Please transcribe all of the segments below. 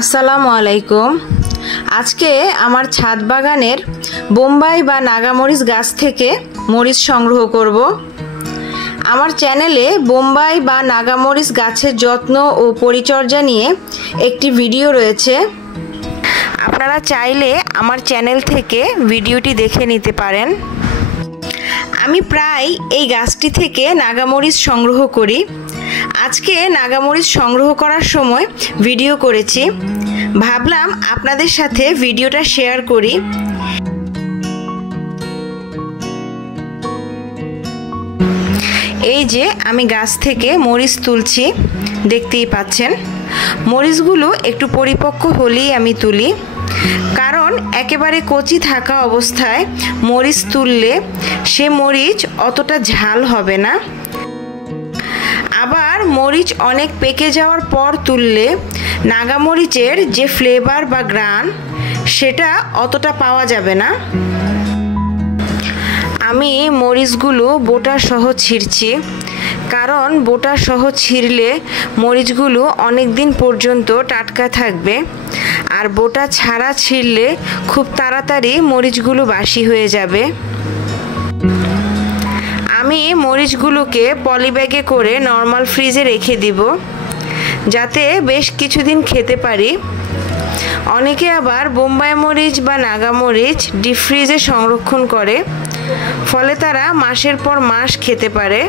আসসালামু আলাইকুম। আজকে আমার ছাদ বাগানের বোম্বাই বা নাগামরিচ গাছ থেকে মরিচ সংগ্রহ করব। আমার চ্যানেলে বোম্বাই বা নাগামরিচ গাছের যত্ন ও পরিচর্যা নিয়ে একটি ভিডিও রয়েছে, আপনারা চাইলে আমার চ্যানেল থেকে ভিডিওটি দেখে নিতে পারেন। আমি প্রায় এই গাছটি থেকে নাগামরিচ সংগ্রহ করি। আজকে নাগামরিচ সংগ্রহ করার সময় ভিডিও করেছি, ভাবলাম আপনাদের সাথে ভিডিওটা শেয়ার করি। এই যে আমি গাছ থেকে মরিচ তুলছি, দেখতেই পাচ্ছেন। মরিচগুলো একটু পরিপক্ক হলেই আমি তুলি, কারণ একেবারে কচি থাকা অবস্থায় মরিচ তুললে সে মরিচ অতটা ঝাল হবে না। আবার মরিচ অনেক পেকে যাওয়ার পর তুললে নাগামরিচের যে ফ্লেভার বা গ্রান সেটা অতটা পাওয়া যাবে না। আমি মরিচগুলো বোটা সহ ছিঁড়ছি, কারণ বোটা সহ ছিঁড়লে মরিচগুলো অনেক দিন পর্যন্ত টাটকা থাকবে, আর বোটা ছাড়া ছিঁড়লে খুব তাড়াতাড়ি মরিচগুলো বাসি হয়ে যাবে। আমি মরিচগুলোকে পলিব্যাগে করে নর্মাল ফ্রিজে রেখে দিব, যাতে বেশ কিছুদিন খেতে পারি। অনেকে আবার বোম্বাই মরিচ বা নাগামরিচ ডিপ ফ্রিজে সংরক্ষণ করে, ফলে তারা মাসের পর মাস খেতে পারে।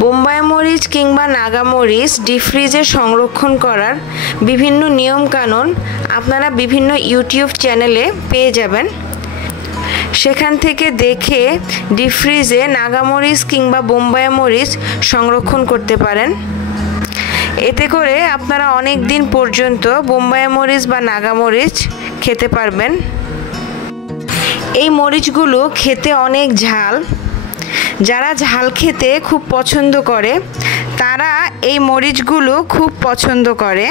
বোম্বাই মরিচ কিংবা নাগামরিচ ডিপ ফ্রিজে সংরক্ষণ করার বিভিন্ন নিয়মকানুন আপনারা বিভিন্ন ইউটিউব চ্যানেলে পেয়ে যাবেন। সেখান থেকে দেখে ডিপ ফ্রিজে নাগামরিচ কিংবা বোম্বাই মরিচ সংরক্ষণ করতে পারেন। এতে করে আপনারা অনেক দিন পর্যন্ত বোম্বাই মরিচ বা নাগামরিচ খেতে পারবেন। এই মরিচগুলো খেতে অনেক ঝাল। যারা ঝাল খেতে খুব পছন্দ করে তারা এই মরিচগুলো খুব পছন্দ করে,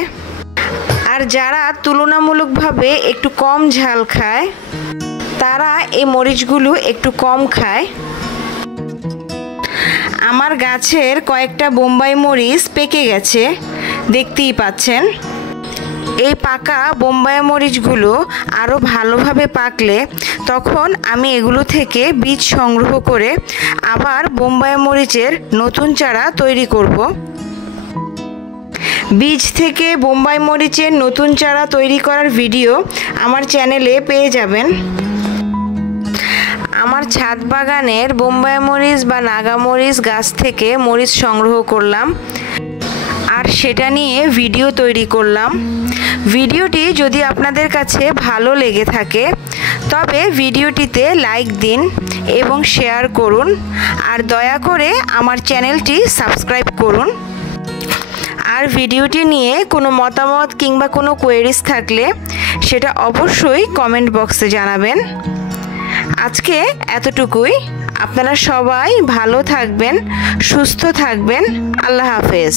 আর যারা তুলনামূলকভাবে একটু কম ঝাল খায় তারা এই মরিচগুলো একটু কম খায়। আমার গাছের কয়েকটা বোম্বাই মরিচ পেকে গেছে, দেখতেই পাচ্ছেন। এই পাকা বোম্বাই মরিচগুলো আরও ভালোভাবে পাকলে তখন আমি এগুলো থেকে বীজ সংগ্রহ করে আবার বোম্বাই মরিচের নতুন চারা তৈরি করব। বীজ থেকে বোম্বাই মরিচের নতুন চারা তৈরি করার ভিডিও আমার চ্যানেলে পেয়ে যাবেন। আমার ছাদ বাগানের বোম্বাই মরিচ বা নাগামরিচ গাছ থেকে মরিচ সংগ্রহ করলাম, আর সেটা নিয়ে ভিডিও তৈরি করলাম। ভিডিওটি যদি আপনাদের কাছে ভালো লেগে থাকে তবে ভিডিওটিতে লাইক দিন এবং শেয়ার করুন, আর দয়া করে আমার চ্যানেলটি সাবস্ক্রাইব করুন। আর ভিডিওটি নিয়ে কোনো মতামত কিংবা কোনো কোয়েরিজ থাকলে সেটা অবশ্যই কমেন্ট বক্সে জানাবেন। আজকে এতটুকুই। আপনারা সবাই ভালো থাকবেন, সুস্থ থাকবেন। আল্লাহ হাফেজ।